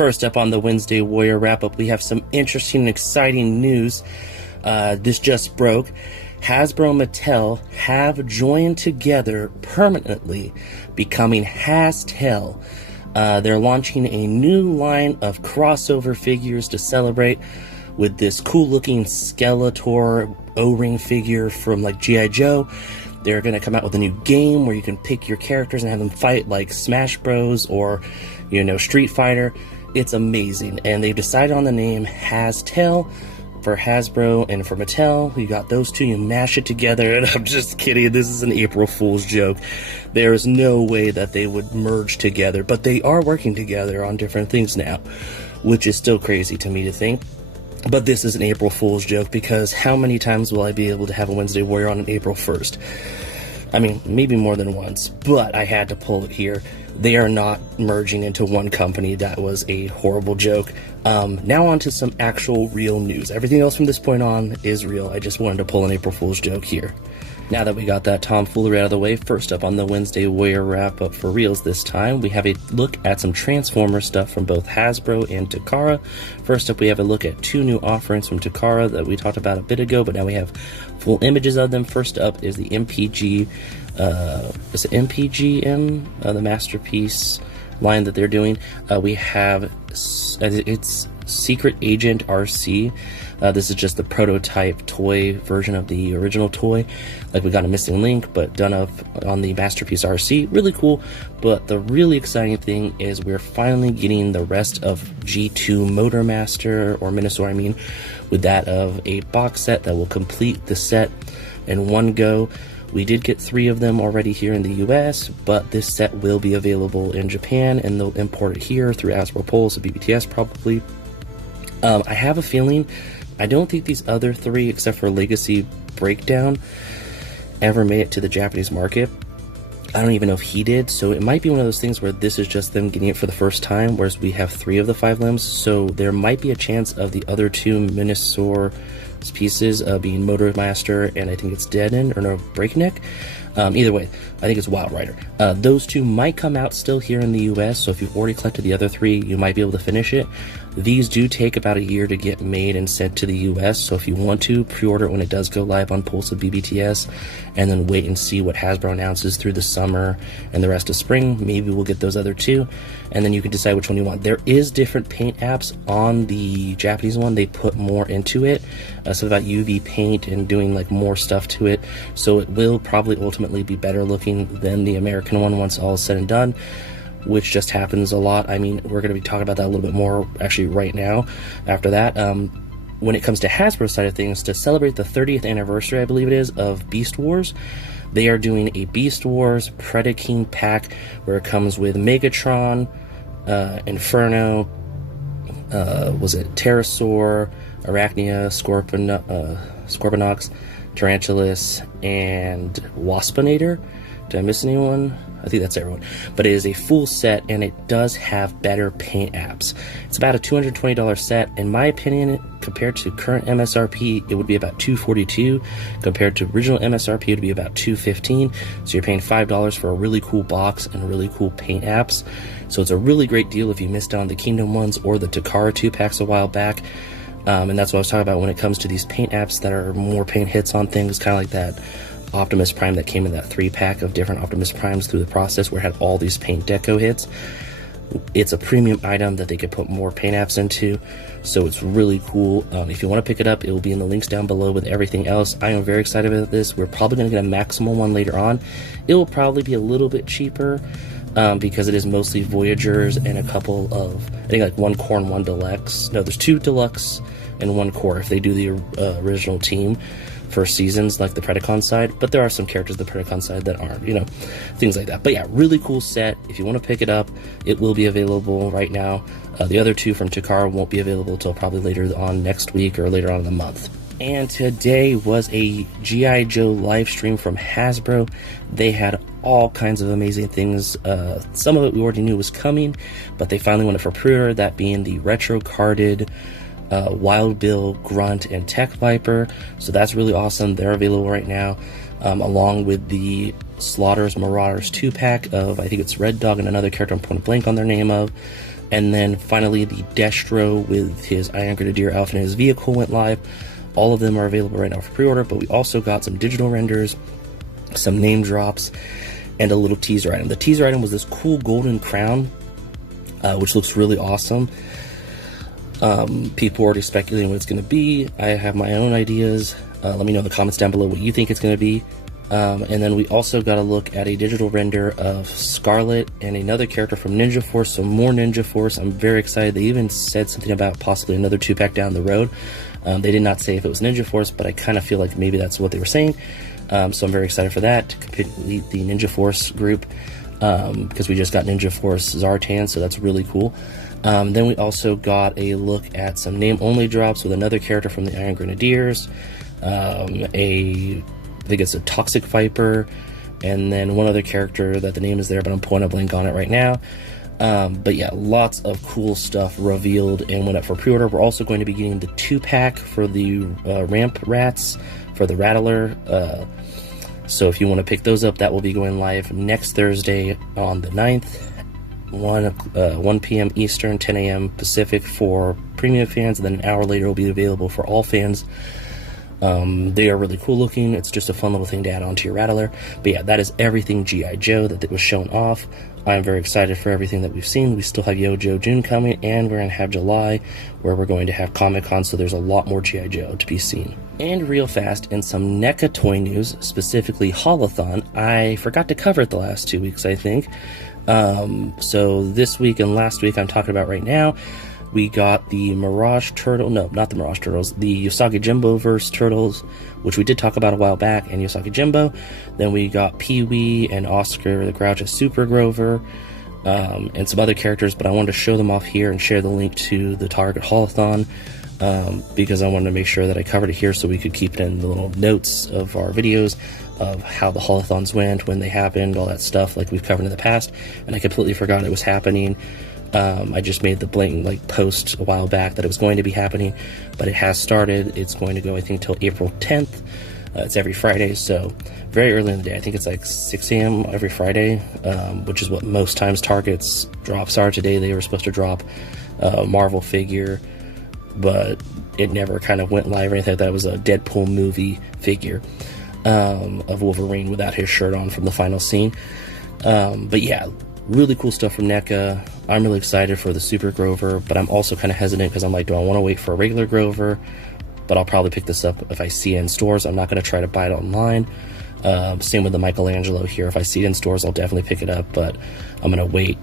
First up on the Wednesday Warrior wrap-up, we have some interesting and exciting news. This just broke. Hasbro and Mattel have joined together permanently, becoming Hastel. They're launching a new line of crossover figures to celebrate with this cool-looking Skeletor O-ring figure from like G.I. Joe. They're going to come out with a new game where you can pick your characters and have them fight like Smash Bros. Or, you know, Street Fighter. It's amazing. And they've decided on the name Hastel for Hasbro and for Mattel. You got those two, you mash it together, and I'm just kidding. This is an April Fool's joke. There is no way that they would merge together, but they are working together on different things now, which is still crazy to me to think. But this is an April Fool's joke, because how many times will I be able to have a Wednesday Warrior on an April 1st? I mean, maybe more than once, but I had to pull it here. They are not merging into one company. That was a horrible joke. Now on to some actual real news. Everything else from this point on is real. I just wanted to pull an April Fool's joke here. Now that we got that tomfoolery out of the way, first up on the Wednesday Warrior wrap-up for reals this time, we have a look at some Transformer stuff from both Hasbro and Takara. First up, we have a look at two new offerings from Takara that we talked about a bit ago, but now we have full images of them. First up is the MPG, is it MPGM, the Masterpiece line that they're doing. We have, it's Secret Agent RC. This is just the prototype toy version of the original toy. Like, we got a missing link, but done up on the Masterpiece RC. Really cool. But the really exciting thing is we're finally getting the rest of G2 Motormaster, or Minosaur, I mean, with that of a box set that will complete the set in one go. We did get 3 of them already here in the US, but this set will be available in Japan, and they'll import it here through Hasbro Pulse or BBTS probably. I have a feeling, I don't think these other 3, except for Legacy Breakdown, ever made it to the Japanese market. I don't even know if he did, so it might be one of those things where this is just them getting it for the first time, whereas we have 3 of the 5 limbs, so there might be a chance of the other 2 Minosaur pieces being Motormaster, and I think it's Deaden, or no, Breakneck. Either way, I think it's Wild Rider. Those 2 might come out still here in the US, so if you've already collected the other 3, you might be able to finish it. These do take about a year to get made and sent to the US, so if you want to, pre-order it when it does go live on Pulse of BBTS, and then wait and see what Hasbro announces through the summer and the rest of spring. Maybe we'll get those other 2, and then you can decide which one you want. There is different paint apps on the Japanese one. They put more into it, so about UV paint and doing like more stuff to it, so it will probably ultimately be better looking than the American one once all is said and done, which just happens a lot. I mean, we're going to be talking about that a little bit more actually right now after that. When it comes to Hasbro's side of things, to celebrate the 30th anniversary, I believe it is, of Beast Wars, they are doing a Beast Wars Predacon pack where it comes with Megatron, Inferno, was it Pterosaur, Arachnia, Scorpionox, Tarantulas, and Waspinator. Did I miss anyone? I think that's everyone. But it is a full set, and it does have better paint apps. It's about a $220 set. In my opinion, compared to current MSRP, it would be about $242. Compared to original MSRP, it would be about $215. So you're paying $5 for a really cool box and really cool paint apps. So it's a really great deal if you missed out on the Kingdom ones or the Takara 2-packs a while back. And that's what I was talking about when it comes to these paint apps that are more paint hits on things, kind of like that Optimus Prime that came in that 3-pack of different Optimus Primes through the process, where it had all these paint deco hits. It's a premium item that they could put more paint apps into, so it's really cool. If you want to pick it up, it will be in the links down below with everything else. I am very excited about this. We're probably going to get a maximal one later on. It will probably be a little bit cheaper because it is mostly Voyagers and a couple of, I think, like 1 core and 1 deluxe. No, there's 2 deluxe and 1 core if they do the original team for seasons, like the Predacon side, but there are some characters the Predacon side that aren't, you know, things like that. But yeah, really cool set. If you want to pick it up, it will be available right now. The other 2 from Takara won't be available until probably later on next week or later on in the month. And today was a G.I. Joe live stream from Hasbro. They had all kinds of amazing things. Some of it we already knew was coming, but they finally went for pre-order, that being the retro carded Wild Bill, Grunt, and Techno-Viper. So that's really awesome. They're available right now, along with the Slaughter's Marauders 2-pack of, I think it's Red Dog and another character I'm putting a blank on their name of. And then finally the Destro with his Iron Grenadier outfit and his vehicle went live. All of them are available right now for pre-order, but we also got some digital renders, some name drops, and a little teaser item. The teaser item was this cool golden crown, which looks really awesome. People are already speculating what it's going to be. I have my own ideas. Let me know in the comments down below what you think it's going to be. And then we also got a look at a digital render of Scarlet and another character from Ninja Force, so more Ninja Force. I'm very excited. They even said something about possibly another 2-pack down the road. They did not say if it was Ninja Force, but I kind of feel like maybe that's what they were saying. So I'm very excited for that, to complete the Ninja Force group, because we just got Ninja Force Zartan, so that's really cool. Then we also got a look at some name-only drops with another character from the Iron Grenadiers, I think it's a Toxic Viper, and then one other character that the name is there, but I'm pulling a blank on it right now. But yeah, lots of cool stuff revealed and went up for pre-order. We're also going to be getting the 2-pack for the Ramp Rats, for the Rattler. So if you want to pick those up, that will be going live next Thursday on the 9th, 1 p.m. Eastern, 10 a.m. Pacific for premium fans, and then an hour later it will be available for all fans. They are really cool looking. It's just a fun little thing to add on to your Rattler. But yeah, that is everything G.I. Joe that was shown off. I'm very excited for everything that we've seen. We still have Yo-Jo June coming, and we're going to have July, where we're going to have Comic-Con, so there's a lot more G.I. Joe to be seen. And real fast, in some NECA toy news, specifically Holothon, I forgot to cover it the last 2 weeks, I think. So this week and last week I'm talking about right now, we got the Mirage Turtle, no, not the Mirage Turtles, the Usagi Jimbo-verse Turtles, which we did talk about a while back, and Usagi Jimbo. Then we got Pee-wee and Oscar the Grouch as Super Grover, and some other characters, but I wanted to show them off here and share the link to the Target Holothon, because I wanted to make sure that I covered it here so we could keep it in the little notes of our videos of how the Holothons went, when they happened, all that stuff like we've covered in the past, and I completely forgot it was happening. I just made the blatant post a while back that it was going to be happening, but it has started. It's going to go, I think, till April 10th. It's every Friday, so very early in the day. I think it's like 6 a.m. every Friday, which is what most times Target's drops are. Today they were supposed to drop a Marvel figure, but it never kind of went live or anything like that. It was a Deadpool movie figure of Wolverine without his shirt on from the final scene. But yeah, really cool stuff from NECA. I'm really excited for the Super Grover, but I'm also kind of hesitant because I'm like, do I want to wait for a regular Grover? But I'll probably pick this up if I see it in stores. I'm not going to try to buy it online. Same with the Michelangelo here. If I see it in stores, I'll definitely pick it up, but I'm going to wait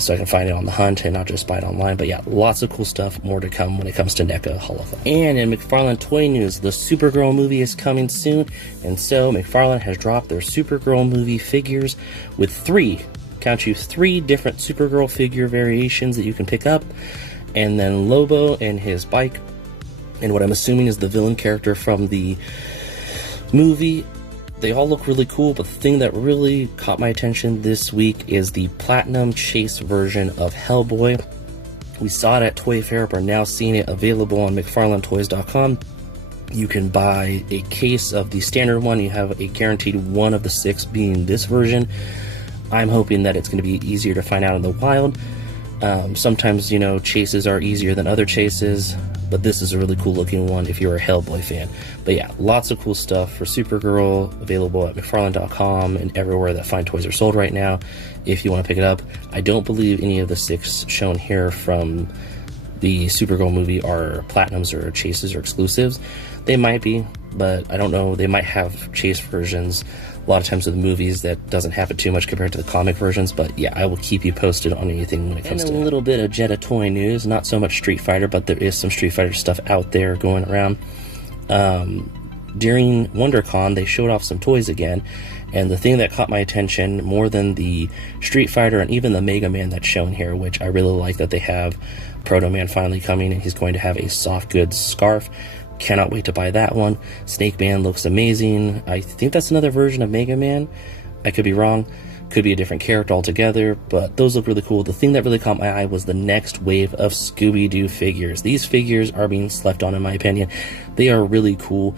so I can find it on the hunt and not just buy it online. But yeah, lots of cool stuff, more to come when it comes to NECA Holothon. And in McFarlane toy news, the Supergirl movie is coming soon, and so McFarlane has dropped their Supergirl movie figures with three different Supergirl figure variations that you can pick up, and then Lobo and his bike, and what I'm assuming is the villain character from the movie. They all look really cool, but the thing that really caught my attention this week is the Platinum Chase version of Hellboy. We saw it at Toy Fair, but are now seeing it available on McFarlanetoys.com. You can buy a case of the standard one. You have a guaranteed one of the 6 being this version. I'm hoping that it's going to be easier to find out in the wild. Sometimes, chases are easier than other chases, but this is a really cool looking one if you're a Hellboy fan. But yeah, lots of cool stuff for Supergirl, available at McFarlane.com and everywhere that fine toys are sold right now, if you want to pick it up. I don't believe any of the 6 shown here from the Supergirl movie are Platinums or chases or exclusives. They might be, but I don't know. They might have chase versions a lot of times with movies that doesn't happen too much compared to the comic versions. But yeah, I will keep you posted on anything when it comes to a little bit of Jetta toy news. Not so much Street Fighter, but there is some Street Fighter stuff out there going around. During WonderCon, they showed off some toys again, and the thing that caught my attention more than the Street Fighter and even the Mega Man that's shown here, which I really like that they have Proto Man finally coming, and he's going to have a soft goods scarf. Cannot wait to buy that one. Snake Man looks amazing. I think that's another version of Mega Man. I could be wrong. Could be a different character altogether, but those look really cool. The thing that really caught my eye was the next wave of Scooby-Doo figures. These figures are being slept on, in my opinion. They are really cool.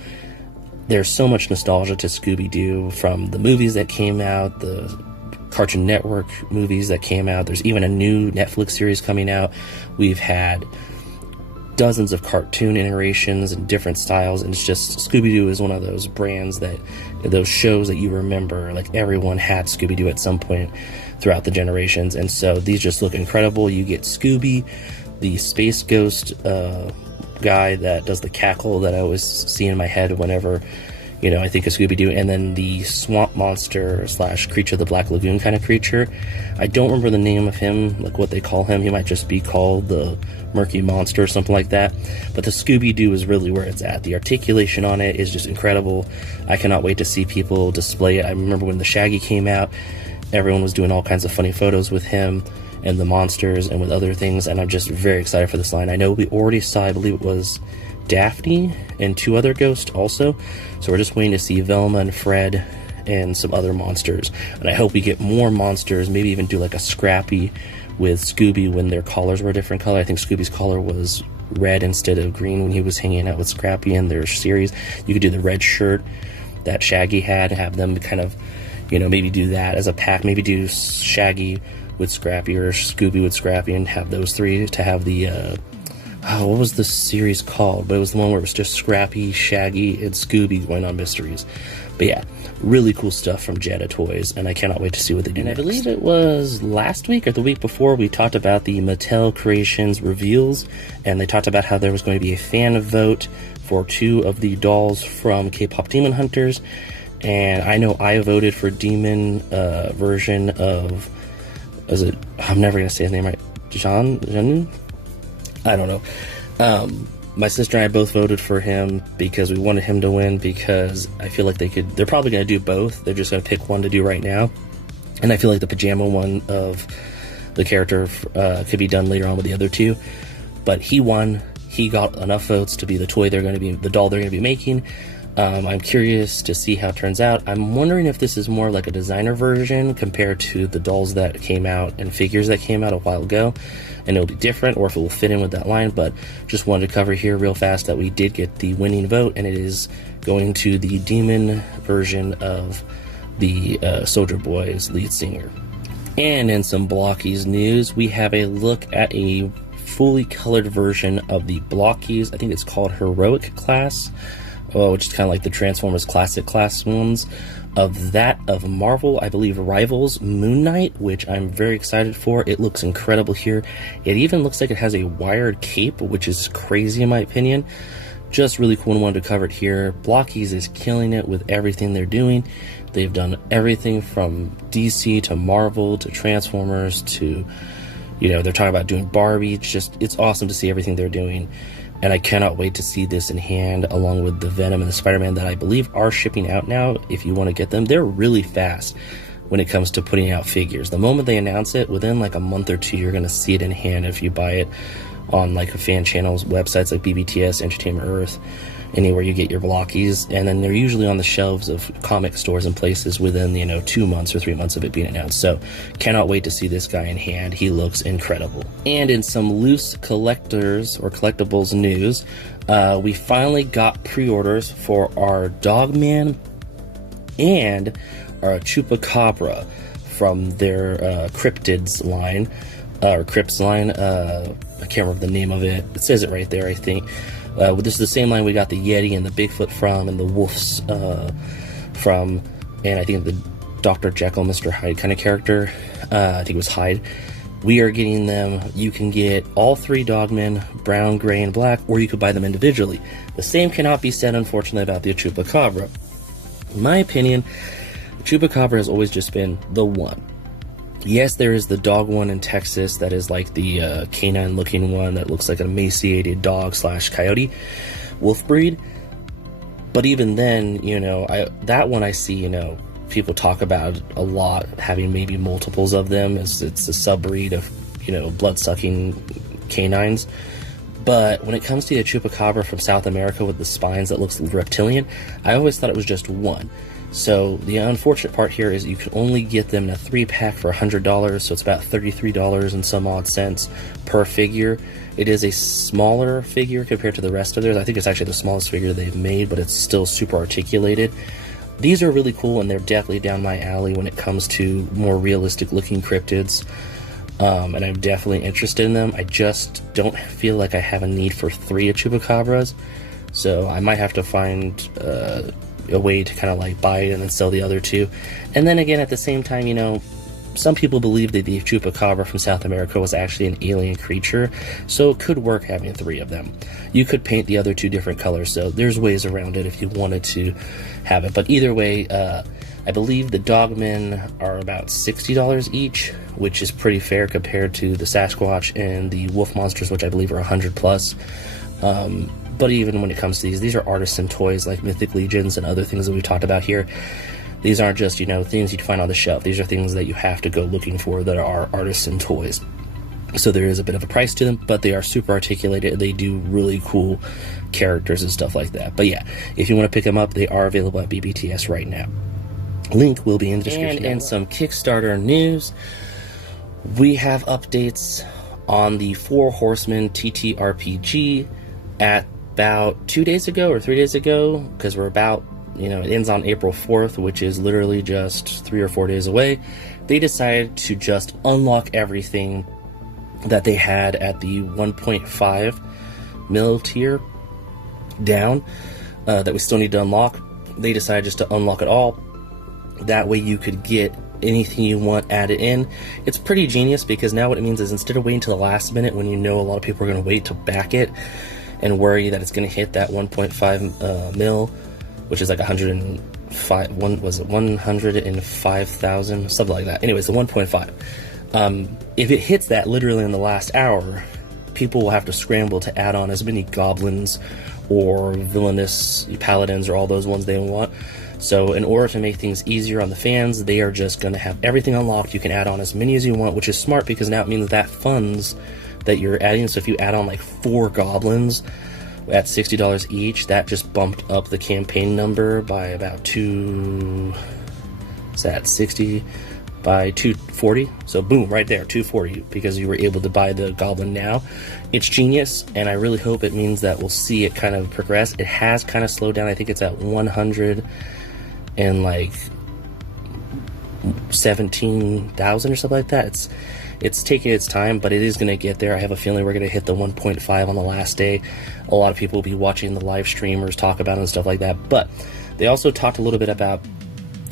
There's so much nostalgia to Scooby-Doo from the movies that came out, the Cartoon Network movies that came out. There's even a new Netflix series coming out. We've had dozens of cartoon iterations and different styles, and it's just, Scooby-Doo is one of those brands that, those shows that you remember, like everyone had Scooby-Doo at some point throughout the generations, and so these just look incredible. You get Scooby, the space ghost guy that does the cackle that I always see in my head whenever, you know, I think of Scooby-Doo, and then the swamp monster / creature of the Black Lagoon kind of creature. I don't remember the name of him, like what they call him. He might just be called the Murky Monster or something like that. But the Scooby-Doo is really where it's at. The articulation on it is just incredible. I cannot wait to see people display it. I remember when the Shaggy came out, everyone was doing all kinds of funny photos with him and the monsters and with other things, and I'm just very excited for this line. I know we already saw, I believe it was Daphne and 2 other ghosts also, so we're just waiting to see Velma and Fred and some other monsters, and I hope we get more monsters, maybe even do like a Scrappy with Scooby when their collars were a different color. I think Scooby's collar was red instead of green when he was hanging out with Scrappy in their series. You could do the red shirt that Shaggy had, have them kind of, you know, maybe do that as a pack, maybe do Shaggy with Scrappy or Scooby with Scrappy, and have those 3 to have the what was the series called? But it was the one where it was just Scrappy, Shaggy, and Scooby going on mysteries. But yeah, really cool stuff from Jetta Toys, and I cannot wait to see what they do next. I believe it was last week or the week before we talked about the Mattel Creations reveals, and they talked about how there was going to be a fan vote for 2 of the dolls from K-Pop Demon Hunters, and I know I voted for Demon version of, I'm never going to say his name right, Jean? I don't know. My sister and I both voted for him because we wanted him to win, because I feel like they're probably going to do both. They're just going to pick one to do right now. And I feel like the pajama one of the character could be done later on with the other 2. But he won. He got enough votes to be the doll they're going to be making. I'm curious to see how it turns out. I'm wondering if this is more like a designer version compared to the dolls that came out and figures that came out a while ago, and it'll be different, or if it will fit in with that line. But just wanted to cover here real fast that we did get the winning vote, and it is going to the Demon version of the Soldier Boy's lead singer. And in some Blokees news, we have a look at a fully colored version of the Blokees. I think it's called Heroic Class, which is kind of like the Transformers Classic Class ones. Of Marvel, I believe, Rivals Moon Knight, which I'm very excited for. It looks incredible here. It even looks like it has a wired cape, which is crazy in my opinion. Just really cool and wanted to cover it here. Blokees is killing it with everything they're doing. They've done everything from DC to Marvel to Transformers to, you know, they're talking about doing Barbie. It's awesome to see everything they're doing. And I cannot wait to see this in hand, along with the Venom and the Spider-Man that I believe are shipping out now. If you want to get them, they're really fast when it comes to putting out figures. The moment they announce it, within like a month or 2, you're going to see it in hand if you buy it on like a fan channels, websites like BBTS, Entertainment Earth, anywhere you get your Blokees. And then they're usually on the shelves of comic stores and places within, 2 months or 3 months of it being announced. So cannot wait to see this guy in hand. He looks incredible. And in some loose collectors or collectibles news, we finally got pre-orders for our Dogman and our Chupacabra from their Cryptids line, or Crypts line. I can't remember the name of it. It says it right there, I think. This is the same line we got the Yeti and the Bigfoot from, and the Wolves from, and I think the Dr. Jekyll, Mr. Hyde kind of character. I think it was Hyde. We are getting them. You can get all 3 Dogmen, brown, gray, and black, or you could buy them individually. The same cannot be said, unfortunately, about the Chupacabra. In my opinion, the Chupacabra has always just been the one. Yes, there is the dog one in Texas that is like the canine looking one that looks like an emaciated dog / coyote wolf breed. But even then, that one I see, people talk about a lot, having maybe multiples of them. It's a subbreed of, blood-sucking canines. But when it comes to the Chupacabra from South America with the spines that looks reptilian, I always thought it was just one. So the unfortunate part here is you can only get them in a 3-pack for $100, so it's about $33 and some odd cents per figure. It is a smaller figure compared to the rest of theirs. I think it's actually the smallest figure they've made, but it's still super articulated. these are really cool, and they're definitely down my alley when it comes to more realistic looking cryptids. And I'm definitely interested in them. I just don't feel like I have a need for 3 Chupacabras, so I might have to find a way to kind of like buy it and then sell the other 2. And then again, at the same time, you know, some people believe that the Chupacabra from South America was actually an alien creature, so it could work having 3 of them. You could paint the other 2 different colors, so there's ways around it if you wanted to have it. But either way, I believe the Dogmen are about $60 each, which is pretty fair compared to the Sasquatch and the Wolf Monsters, which I believe are $100 plus. But even when it comes to these are artisan toys like Mythic Legions and other things that we've talked about here. These aren't just, you know, things you'd find on the shelf. These are things that you have to go looking for that are artisan toys. So there is a bit of a price to them, but they are super articulated. They do really cool characters and stuff like that. But yeah, if you want to pick them up, they are available at BBTS right now. Link will be in the description. And some Kickstarter news. We have updates on the Four Horsemen TTRPG at about 2 days ago or 3 days ago, because we're about, you know, it ends on April 4th, which is literally just 3 or 4 days away. They decided to just unlock everything that they had at the 1.5 mil tier down that we still need to unlock. They decided just to unlock it all. That way you could get anything you want added in. It's pretty genius, because now what it means is instead of waiting till the last minute when you know a lot of people are going to wait to back it and worry that it's going to hit that 1.5 mil, which is like 105, was it 105,000, something like that. Anyways, the 1.5. If it hits that literally in the last hour, people will have to scramble to add on as many goblins or villainous paladins or all those ones they want. So in order to make things easier on the fans, they are just going to have everything unlocked. You can add on as many as you want, which is smart, because now it means that funds that you're adding. So if you add on like 4 goblins at $60 each, that just bumped up the campaign number by about 60 by 240. So boom, right there, 240, because you were able to buy the goblin now. It's genius, and I really hope it means that we'll see it kind of progress. It has kind of slowed down. I think it's at 100 and like 17,000 or something like that. It's taking its time, but it is going to get there. I have a feeling we're going to hit the 1.5 on the last day. A lot of people will be watching the live streamers talk about it and stuff like that. But they also talked a little bit about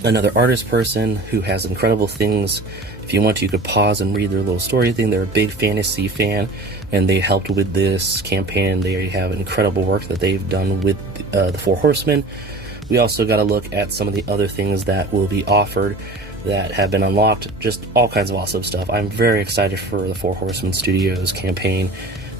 another artist person who has incredible things. If you want to, you could pause and read their little story thing. They're a big fantasy fan, and they helped with this campaign. They have incredible work that they've done with the Four Horsemen. We also got to look at some of the other things that will be offered that have been unlocked. Just all kinds of awesome stuff. I'm very excited for the Four Horsemen Studios campaign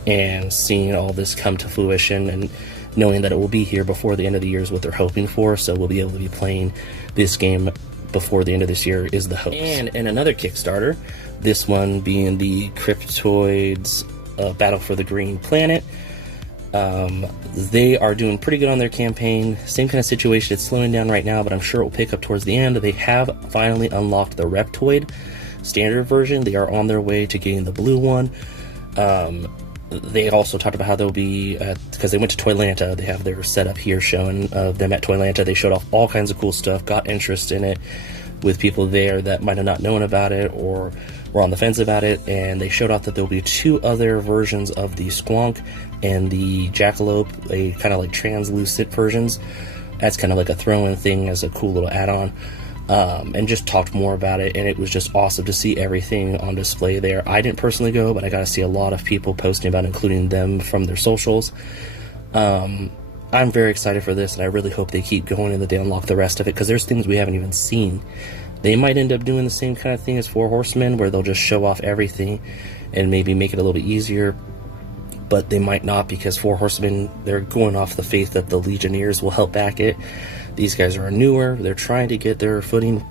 and seeing all this come to fruition, and knowing that it will be here before the end of the year is what they're hoping for. So we'll be able to be playing this game before the end of this year is the hope. And another Kickstarter, this one being the Cryptoids Battle for the Green Planet. They are doing pretty good on their campaign. Same kind of situation. It's slowing down right now, but I'm sure it will pick up towards the end. They have finally unlocked the Reptoid standard version. They are on their way to getting the blue one. They also talked about how they'll be, because they went to Toylanta, they have their setup here showing them at Toylanta. They showed off all kinds of cool stuff, got interest in it with people there that might have not known about it or were on the fence about it, and they showed off that there'll be 2 other versions of the Squonk and the Jackalope, a kind of like translucent versions. That's kind of like a throw-in thing as a cool little add-on. And just talked more about it, and it was just awesome to see everything on display there. I didn't personally go, but I got to see a lot of people posting about it, including them from their socials. I'm very excited for this, and I really hope they keep going and that they unlock the rest of it, because there's things we haven't even seen. They might end up doing the same kind of thing as Four Horsemen, where they'll just show off everything and maybe make it a little bit easier, but they might not, because Four Horsemen, they're going off the faith that the Legionnaires will help back it. These guys are newer, they're trying to get their footing,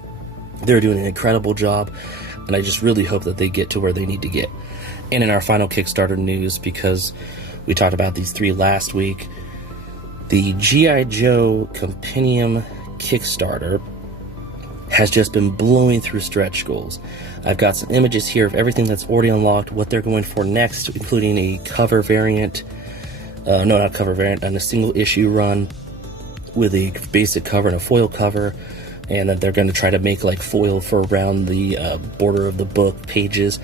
they're doing an incredible job, and I just really hope that they get to where they need to get. And in our final Kickstarter news, because we talked about these 3 last week, the G.I. Joe Compendium Kickstarter has just been blowing through stretch goals. I've got some images here of everything that's already unlocked, what they're going for next, including a cover variant, and a single issue run with a basic cover and a foil cover, and that they're going to try to make like foil for around the border of the book pages.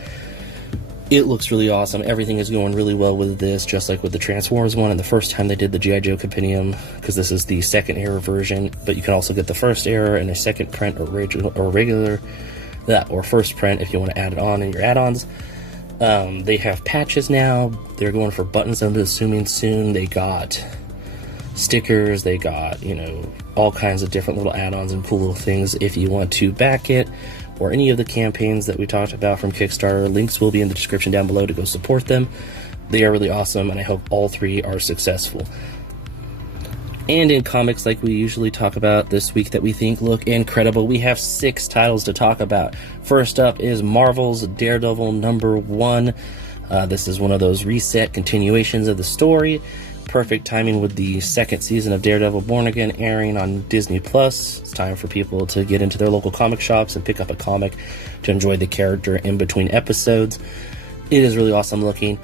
It looks really awesome. Everything is going really well with this, just like with the Transformers one and the first time they did the G.I. Joe Compendium, because this is the second era version, but you can also get the first era and a second print or regular that or first print if you want to add it on in your add-ons. They have patches now. They're going for buttons, I'm assuming soon. They got stickers, they got, you know, all kinds of different little add-ons and cool little things if you want to back it, or any of the campaigns that we talked about from Kickstarter. Links will be in the description down below to go support them. They are really awesome, and I hope all three are successful. And in comics, like we usually talk about this week that we think look incredible, we have 6 titles to talk about. First up is Marvel's Daredevil #1. This is one of those reset continuations of the story. Perfect timing with the second season of Daredevil Born Again airing on Disney+. It's time for people to get into their local comic shops and pick up a comic to enjoy the character in between episodes. It is really awesome looking.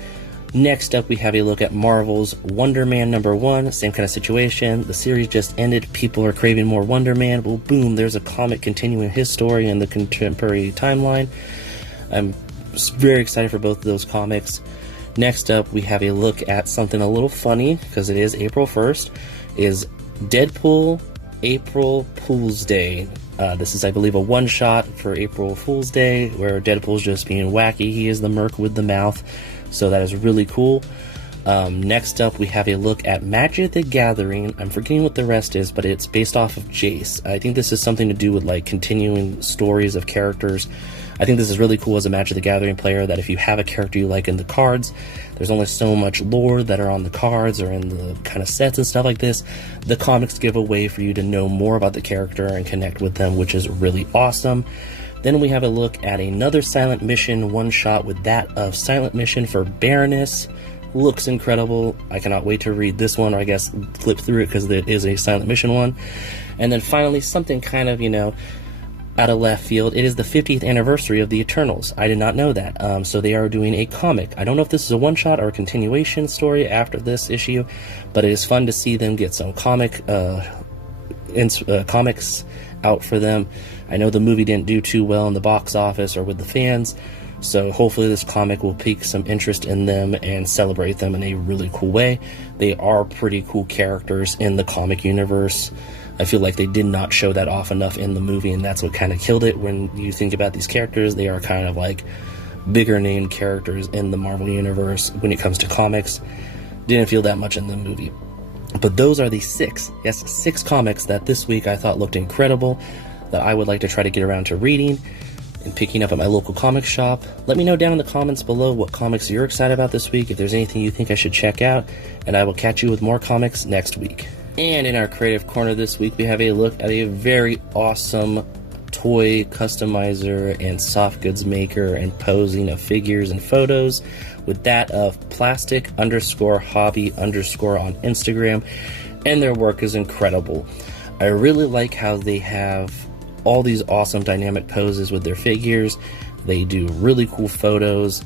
Next up, we have a look at Marvel's Wonder Man #1. Same kind of situation. The series just ended. People are craving more Wonder Man. Well, boom, there's a comic continuing his story in the contemporary timeline. I'm very excited for both of those comics. Next up, we have a look at something a little funny, because it is April 1st, is Deadpool April Fool's Day. This is, I believe, a one-shot for April Fool's Day, where Deadpool's just being wacky. He is the merc with the mouth, so that is really cool. Next up, we have a look at Magic the Gathering. I'm forgetting what the rest is, but it's based off of Jace. I think this is something to do with, like, continuing stories of characters. I think this is really cool as a Magic the Gathering player, that if you have a character you like in the cards, there's only so much lore that are on the cards or in the kind of sets and stuff like this. The comics give a way for you to know more about the character and connect with them, which is really awesome. Then we have a look at another Silent Mission one-shot with that of Silent Mission for Baroness. Looks incredible. I cannot wait to read this one, or I guess flip through it, because it is a Silent Mission one. And then finally, something kind of, you know, out of left field. It is the 50th anniversary of the Eternals. I did not know that. So they are doing a comic. I don't know if this is a one-shot or a continuation story after this issue, but it is fun to see them get some comics out for them. I know the movie didn't do too well in the box office or with the fans, so hopefully this comic will pique some interest in them and celebrate them in a really cool way. They are pretty cool characters in the comic universe. I feel like they did not show that off enough in the movie, and that's what kind of killed it. When you think about these characters, they are kind of like bigger named characters in the Marvel universe when it comes to comics. Didn't feel that much in the movie. But those are the 6 comics that this week I thought looked incredible, that I would like to try to get around to reading and picking up at my local comic shop. Let me know down in the comments below what comics you're excited about this week, if there's anything you think I should check out, and I will catch you with more comics next week. And in our creative corner this week, we have a look at a very awesome toy customizer and soft goods maker and posing of figures and photos, with that of plastic_hobby_ on Instagram, and their work is incredible. I really like how they have all these awesome dynamic poses with their figures. They do really cool photos,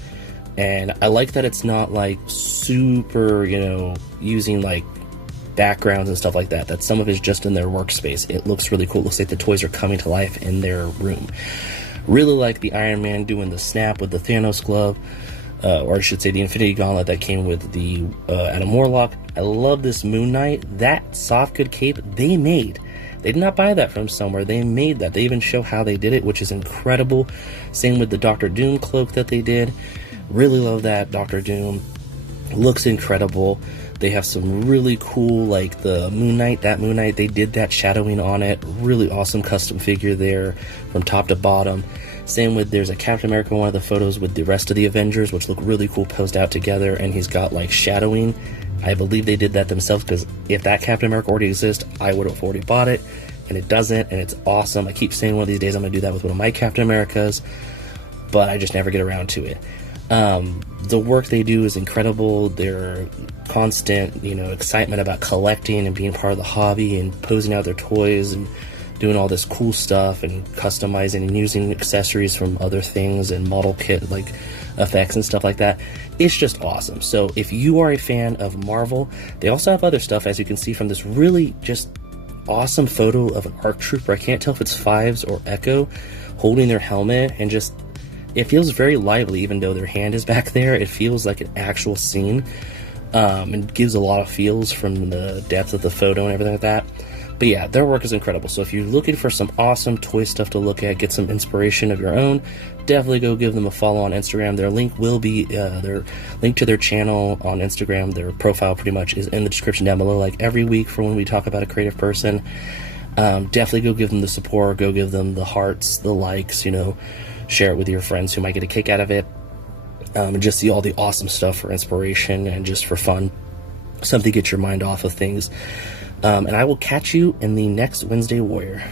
and I like that it's not like super, you know, using like backgrounds and stuff like that, that some of it is just in their workspace. It looks really cool. It looks like the toys are coming to life in their room. Really like the Iron Man doing the snap with the Thanos glove, or I should say the Infinity Gauntlet that came with the Adam Warlock. I love this Moon Knight. That softgood cape they made. They did not buy that from somewhere. They made that. They even show how they did it, which is incredible. Same with the Doctor Doom cloak that they did. Really love that Doctor Doom. Looks incredible. They have some really cool, like the Moon Knight, they did that shadowing on it. Really awesome custom figure there from top to bottom. Same with, there's a Captain America, one of the photos with the rest of the Avengers, which look really cool posed out together, and he's got like shadowing. I believe they did that themselves, because if that Captain America already exists, I would have already bought it, and it doesn't, and it's awesome. I keep saying one of these days I'm going to do that with one of my Captain Americas, but I just never get around to it. The work they do is incredible. Their constant, you know, excitement about collecting and being part of the hobby and posing out their toys and doing all this cool stuff and customizing and using accessories from other things and model kit like effects and stuff like that. It's just awesome. So if you are a fan of Marvel, they also have other stuff, as you can see from this really just awesome photo of an ARC trooper. I can't tell if it's Fives or Echo holding their helmet, and just, it feels very lively. Even though their hand is back there, it feels like an actual scene, and gives a lot of feels from the depth of the photo and everything like that. But yeah, their work is incredible. So if you're looking for some awesome toy stuff to look at, get some inspiration of your own, definitely go give them a follow on Instagram. Their link will be, their link to their channel on Instagram, their profile pretty much is in the description down below, like every week for when we talk about a creative person. Definitely go give them the support, go give them the hearts, the likes, you know, share it with your friends who might get a kick out of it. And just see all the awesome stuff for inspiration and just for fun. Something to get your mind off of things. And I will catch you in the next Wednesday Warrior.